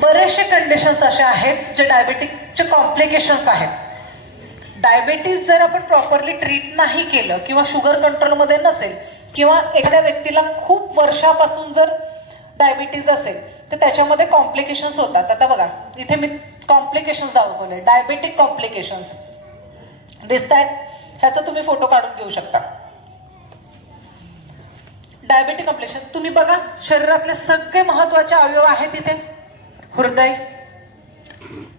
बरेचसे कंडिशन्स असे आहेत जे डायबेटिकचे कॉम्प्लिकेशन्स आहेत. डायबेटीज जर आपण प्रॉपरली ट्रीट नाही केलं किंवा शुगर कंट्रोलमध्ये नसेल किंवा एखाद्या व्यक्तीला खूप वर्षापासून जर डायबिटीज असेल तर त्याच्यामध्ये कॉम्प्लिकेशन्स होतात. आता बघा इथे मी कॉम्प्लिकेशन्स दाखवले, डायबेटिक कॉम्प्लिकेशन्स दिसत आहेत, ह्याचा तुम्ही फोटो काढून घेऊ शकता. डायबेटिक कॉम्प्लिकेशन तुम्ही बघा, शरीरातले सगळे महत्वाचे अवयव आहेत इथे, हृदय,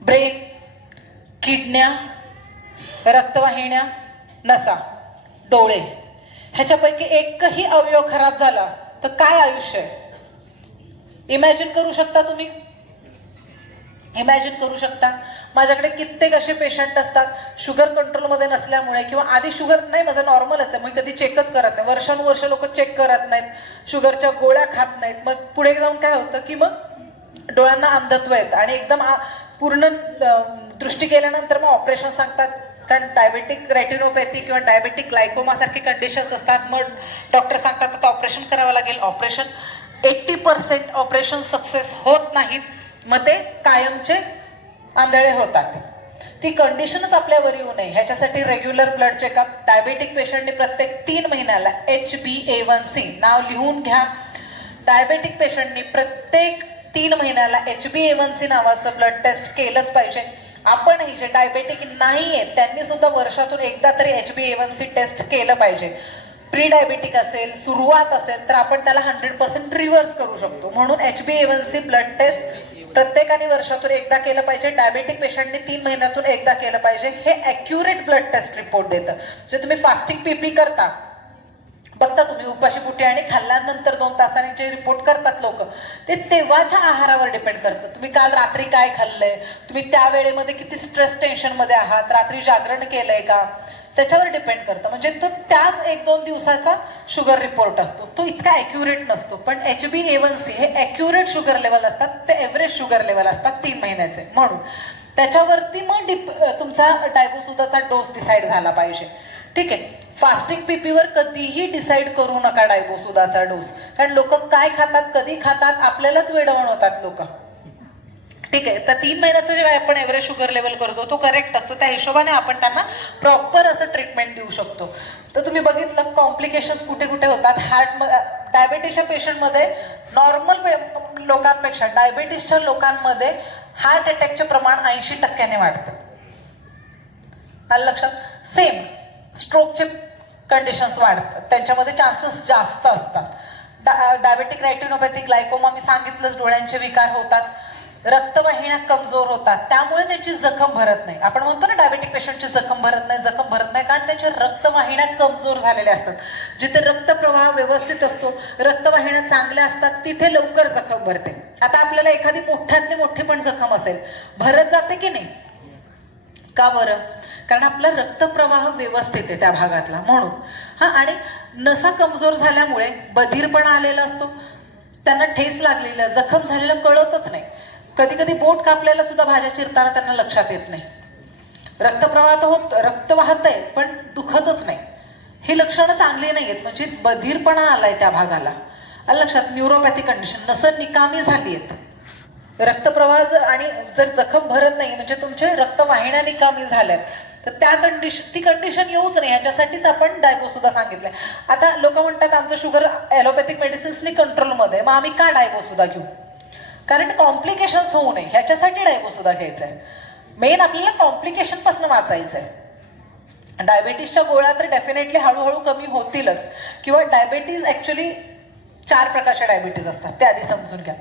ब्रेन, किडन्या, रक्तवाहिन्या, नसा, डोळे, ह्याच्यापैकी एकही अवयव खराब झाला तर काय आयुष्य आहे? इमॅजिन करू शकता तुम्ही? इमॅजिन करू शकता? माझ्याकडे कित्येक असे पेशंट असतात शुगर कंट्रोलमध्ये नसल्यामुळे किंवा आधी शुगर नाही, माझं नॉर्मलच आहे, मग कधी चेकच करत नाही, वर्षानुवर्ष लोक चेक करत नाहीत, शुगरच्या गोळ्या खात नाहीत, मग पुढे जाऊन काय होतं की मग डोळ्यांना अंधत्व येतं आणि एकदम पूर्ण दृष्टी गेल्यानंतर मग ऑपरेशन सांगतात. कारण डायबेटिक रेटिनोपॅथी किंवा डायबेटिक ग्लायकोमा सारखे कंडिशन्स असतात, मग डॉक्टर सांगतात आता ऑपरेशन करावं लागेल. ऑपरेशन 80% ऑपरेशन सक्सेस होत नाहीत, मग ते कायमचे आंधळे होतात. ती कंडिशनच आपल्यावर येऊ नये ह्याच्यासाठी रेग्युलर ब्लड चेकअप. डायबेटिक पेशंटने प्रत्येक 3 महिन्याला HbA1c नाव लिहून घ्या. डायबेटिक पेशंटनी प्रत्येक 3 महिन्याला HbA1c नावाचं ब्लड टेस्ट केलंच पाहिजे. आपणही जे डायबेटिक नाही आहेत त्यांनी सुद्धा वर्षातून एकदा तरी HbA1c टेस्ट केलं पाहिजे. प्री डायबेटिक असेल, सुरुवात असेल तर आपण त्याला 100% रिव्हर्स करू शकतो. म्हणून HbA1c ब्लड टेस्ट प्रत्येकाने वर्षातून एकदा केलं पाहिजे. डायबेटिक पेशंटने 3 महिन्यातून एकदा केलं पाहिजे. हे ॲक्युरेट ब्लड टेस्ट रिपोर्ट देतं. जे तुम्ही फास्टिंग पीपी करता बघता तुम्ही, उपाशी पोटी आणि खाल्ल्यानंतर 2 तासांनी जे रिपोर्ट करतात लोक, ते तेव्हाच्या आहारावर डिपेंड करतं. तुम्ही काल रात्री काय खाल्लंय, तुम्ही त्या वेळेमध्ये किती स्ट्रेस टेन्शनमध्ये आहात, रात्री जागरण केलंय का, त्याच्यावर डिपेंड करतं. म्हणजे तो त्याच 1-2 दिवसाचा शुगर रिपोर्ट असतो, तो इतका ॲक्युरेट नसतो. पण HbA1c हे ॲक्युरेट शुगर लेवल असतात, ते एव्हरेज शुगर लेवल असतात 3 महिन्याचे. म्हणून त्याच्यावरती मग तुमचा डायबोसुदाचा डोस डिसाईड झाला पाहिजे. ठीक आहे. फास्टिंग पीपीवर कधीही डिसाईड करू नका डायबोसुदाचा डोस, कारण लोक काय खातात, कधी खातात, आपल्यालाच वेडवण होतात लोक. ठीक आहे. तर 3 महिन्याचं जे आपण एव्हरेज शुगर लेवल करतो तो करेक्ट असतो, त्या हिशोबाने आपण त्यांना प्रॉपर असं ट्रीटमेंट देऊ शकतो. तर तुम्ही बघितलं कॉम्प्लिकेशन्स कुठे कुठे होतात. डायबेटीसच्या पेशंटमध्ये नॉर्मल लोकांपेक्षा डायबेटीसच्या लोकांमध्ये हार्ट अटॅकचे प्रमाण 80% वाढतं. आलं लक्षात? सेम स्ट्रोकचे कंडिशन्स वाढतात, त्यांच्यामध्ये चान्सेस जास्त असतात. डायबेटिक रेटिनोपॅथी ग्लायकोमा मी सांगितलंच, डोळ्यांचे विकार होतात, रक्तवाहिन्या कमजोर होतात, त्यामुळे त्यांची जखम भरत नाही. आपण म्हणतो ना डायबेटिक पेशंटची जखम भरत नाही, कारण त्यांच्या रक्तवाहिन्या कमजोर झालेल्या असतात. जिथे रक्तप्रवाह व्यवस्थित असतो, रक्तवाहिन्या चांगल्या असतात, तिथे लवकर जखम भरते. आता आपल्याला एखादी मोठ्यातली मोठी पण जखम असेल, भरत जाते की नाही? का बरं? कारण आपला रक्तप्रवाह व्यवस्थित आहे त्या भागातला, म्हणून. आणि नसा कमजोर झाल्यामुळे बधीरपणा आलेला असतो, त्यांना ठेस लागलेलं, जखम झालेलं कळतच नाही. कधी कधी बोट कापलेला सुद्धा भाज्या चिरताना त्यांना लक्षात येत नाही. रक्तप्रवाह तर होत, रक्त वाहतंय पण दुखतच नाही. ही लक्षणं चांगली नाही आहेत, म्हणजे बधीरपणा आलाय त्या भागाला. लक्षात? न्यूरोपॅथी कंडिशन, नसं निकामी झाली आहेत, रक्तप्रवाह आणि जर जखम भरत नाही म्हणजे तुमचे रक्तवाहिन्या निकामी झाल्यात, तर ती कंडिशन येऊच नाही. ह्याच्यासाठीच आपण डायबोसुदा सांगितलंय. आता लोक म्हणतात आमचं शुगर ॲलोपॅथिक मेडिसिन्सनी कंट्रोलमध्ये, मग आम्ही का डायबोसुदा घेऊ? कारण कॉम्प्लिकेशन्स होऊ नये ह्याच्यासाठी डायबोसुदा घ्यायचा आहे. मेन आपल्याला कॉम्प्लिकेशनपासून वाचायचं आहे. डायबेटीसच्या गोळ्या तर डेफिनेटली हळूहळू कमी होतीलच, किंवा डायबेटीज ॲक्च्युली 4 प्रकारच्या डायबिटीज असतात, ते आधी समजून घ्या.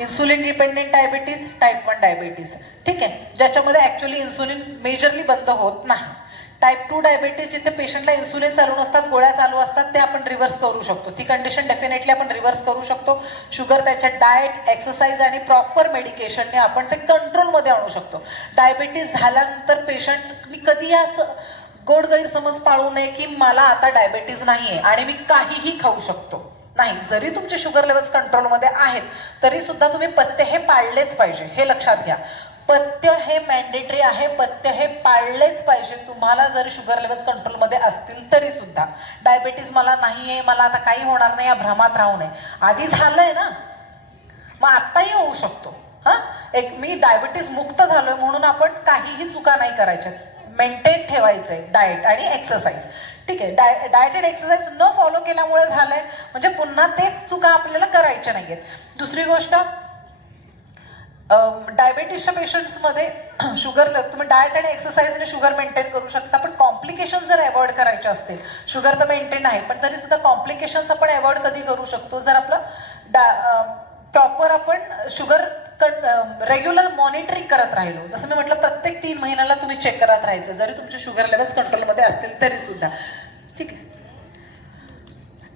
Insulin dependent diabetes, type 1 diabetes, ठीक आहे, ज्याच्यामध्ये ॲक्च्युली इन्सुलिन मेजरली बंद होत नाही. टाईप 2 डायबिटीज, जिथे पेशंटला इन्सुलिन चालू नसतात, गोळ्या चालू असतात, ते आपण रिव्हर्स करू शकतो. ती कंडिशन डेफिनेटली आपण रिव्हर्स करू शकतो. शुगर त्याच्या डाएट, एक्सरसाइज आणि प्रॉपर मेडिकेशनने आपण ते कंट्रोलमध्ये आणू शकतो. डायबिटीज झाल्यानंतर पेशंटनी कधी असं गोड गैरसमज पाळू नये की मला आता डायबिटीज नाही आहे आणि मी काहीही खाऊ शकतो. नाही, जरी तुमचे शुगर लेवल्स कंट्रोलमध्ये आहेत तरी सुद्धा तुम्ही पथ्य हे पाळलेच पाहिजे, हे लक्षात घ्या. पथ्य हे मॅन्डेटरी आहे, पथ्य हे पाळलेच पाहिजे. तुम्हाला जरी शुगर लेवल्स कंट्रोलमध्ये असतील तरी सुद्धा. डायबिटीज मला नाही आहे, मला आता काही होणार नाही या भ्रमात राहू नये. आधी झालंय ना, मग आत्ताही होऊ शकतो. एक मी डायबिटीस मुक्त झालोय म्हणून आपण काहीही चुका नाही करायच्या. मेंटेन ठेवायचंय डाएट आणि एक्सरसाइज. ठीक आहे, डाएट आणि एक्सरसाइज न फॉलो केल्यामुळे झालंय म्हणजे पुन्हा तेच चुका आपल्याला करायच्या नाहीयेत. दुसरी गोष्ट, डायबिटीसच्या पेशंट्समध्ये शुगर, तुम्ही डाएट आणि एक्सरसाइजने शुगर मेंटेन करू शकता, पण कॉम्प्लिकेशन जर अवॉइड करायचे असतील, शुगर तर मेंटेन आहे पण तरी सुद्धा कॉम्प्लिकेशन्स आपण अवॉइड कधी करू शकतो, जर आपलं प्रॉपर आपण शुगर रेग्युलर मॉनिटरिंग करत राहिलो. जसं मी म्हटलं, प्रत्येक 3 महिन्याला तुम्ही चेक करत राहायचं, जरी तुमचे शुगर लेवल्स कंट्रोलमध्ये असतील तरी सुद्धा. ठीक आहे.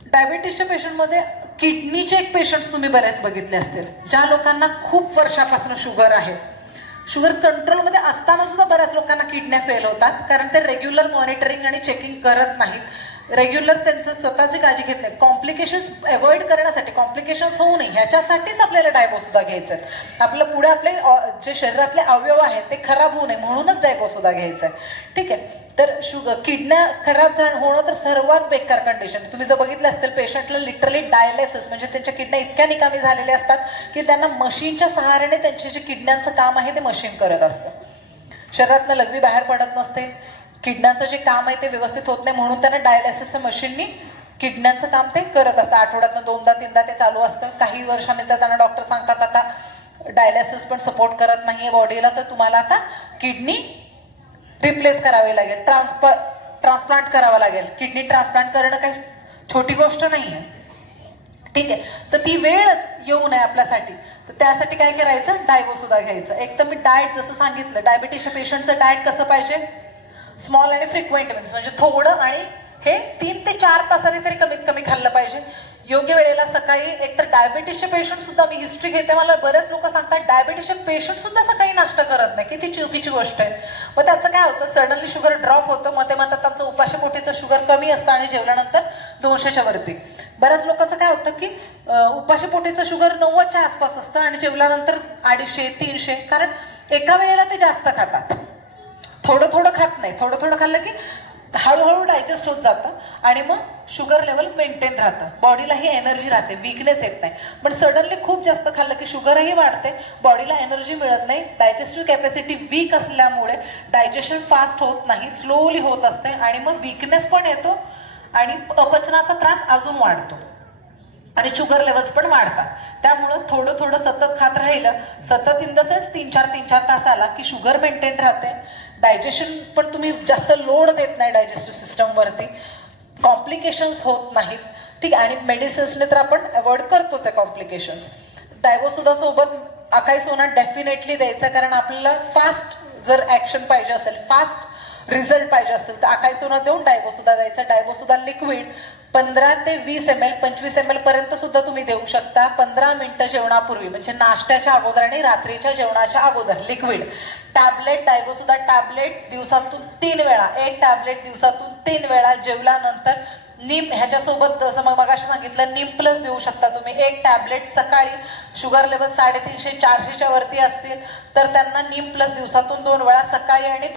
डायबिटीसच्या पेशंटमध्ये किडनीचे एक पेशंट्स तुम्ही बरेच बघितले असतील, ज्या लोकांना खूप वर्षापासून शुगर आहे. शुगर कंट्रोलमध्ये असताना सुद्धा बऱ्याच लोकांना किडन्या फेल होतात, कारण ते रेग्युलर मॉनिटरिंग आणि चेकिंग करत नाहीत, रेग्युलर त्यांचं स्वतःची काळजी घेत नाही. कॉम्प्लिकेशन्स अवॉइड करण्यासाठी, कॉम्प्लिकेशन्स होऊ नये ह्याच्यासाठीच आपल्याला डायबो सुद्धा घ्यायचं आहे. आपलं पुढे आपले जे शरीरातले अवयव आहेत ते खराब होऊ नये म्हणूनच डायबो सुद्धा घ्यायचं आहे. ठीक आहे. तर किडन्या खराब होणं तर सर्वात बेकार कंडिशन. तुम्ही जर बघितलं असतील, पेशंटला लिटरली डायलिसिस म्हणजे त्यांच्या किडन्या इतक्या निकामी झालेल्या असतात की त्यांना मशीनच्या सहाऱ्याने त्यांचे जे किडन्यांचं काम आहे ते मशीन करत असतं. शरीरातनं लघवी बाहेर पडत नसते, किडन्यांचं जे काम आहे ते व्यवस्थित होत नाही, म्हणून त्यांना डायलिसिसच्या मशीननी किडन्यांचं काम ते करत असतं. आठवड्यातनं 2दा-3दा ते चालू असतं. काही वर्षानंतर त्यांना डॉक्टर सांगतात आता डायलिसिस पण सपोर्ट करत नाहीये बॉडीला, तर तुम्हाला आता किडनी रिप्लेस करावी लागेल, ट्रान्सप्लांट करावं लागेल. किडनी ट्रान्सप्लांट करणं काही छोटी गोष्ट नाही आहे. ठीक आहे. तर ती वेळच येऊ नये आपल्यासाठी, तर त्यासाठी काय करायचं, डायबो सुद्धा घ्यायचं. एक तर मी डाएट जसं सांगितलं, डायबिटीसच्या पेशंटचं डाएट कसं पाहिजे, स्मॉल आणि फ्रिक्वेंट मीन्स म्हणजे थोडं आणि हे 3 ते 4 तासांनी तरी कमीत कमी खाल्लं पाहिजे. योग्य वेळेला सकाळी. एक तर डायबिटीसचे पेशंट सुद्धा, मी हिस्ट्री घेते, मला बरेच लोक सांगतात डायबिटीसचे पेशंट सुद्धा सकाळी नाश्ता करत नाही. किती चुकीची गोष्ट आहे. मग त्याचं काय होतं, सडनली शुगर ड्रॉप होतं, मग ते म्हणतात त्यांचं उपाशीपोटीचं शुगर कमी असतं आणि जेवल्यानंतर 200च्या वरती. बऱ्याच लोकांचं काय होतं की उपाशीपोटीचं शुगर 90च्या आसपास असतं आणि जेवल्यानंतर 250-300, कारण एका वेळेला ते जास्त खातात, थोडं थोडं खात नाही. थोडं थोडं खाल्लं की हळूहळू डायजेस्ट होत जातं आणि मग शुगर लेवल मेंटेन राहतं, बॉडीलाही एनर्जी राहते, वीकनेस येत नाही. पण सडनली खूप जास्त खाल्लं की शुगरही वाढते, बॉडीला एनर्जी मिळत नाही, डायजेस्टिव्ह कॅपॅसिटी वीक असल्यामुळे डायजेशन फास्ट होत नाही, स्लोली होत असते आणि मग वीकनेस पण येतो आणि अपचनाचा त्रास अजून वाढतो आणि शुगर लेवल्स पण वाढतात. त्यामुळं थोडं थोडं सतत खात राहिलं, सतत इन द सेन्स 3-4 तासाला, की शुगर मेंटेन राहते, डायजेशन पण तुम्ही जास्त लोड देत नाही डायजेस्टिव्ह सिस्टमवरती, कॉम्प्लिकेशन्स होत नाहीत. ठीक आहे. आणि मेडिसिन्सने तर आपण अवॉइड करतोच आहे कॉम्प्लिकेशन्स. डायबो सुद्धा सोबत अकाई सोना डेफिनेटली द्यायचा, कारण आपल्याला फास्ट जर ॲक्शन पाहिजे असेल, फास्ट रिझल्ट पाहिजे असेल तर अकाई सोना देऊन डायबो सुद्धा द्यायचा. डायबो सुद्धा लिक्विड 15 ते 20 ml 25 ml पर्यंत सुद्धा तुम्ही देऊ शकता 15 मिनिटं जेवणापूर्वी, म्हणजे नाश्त्याच्या अगोदर आणि रात्रीच्या जेवणाच्या अगोदर. लिक्विड टॅबलेट, डायबो सुद्धा टॅबलेट दिवसातून 3 वेळा, एक टॅबलेट दिवसातून 3 वेळा जेवल्यानंतर. नीम ह्याच्यासोबत जसं मग मगाशी सांगितलं, नीम प्लस देऊ शकता तुम्ही, एक टॅबलेट सकाळी. शुगर लेवल 350-400च्या वरती असतील तर त्यांना नीम प्लस दिवसातून 2 वेळा सकाळी आणि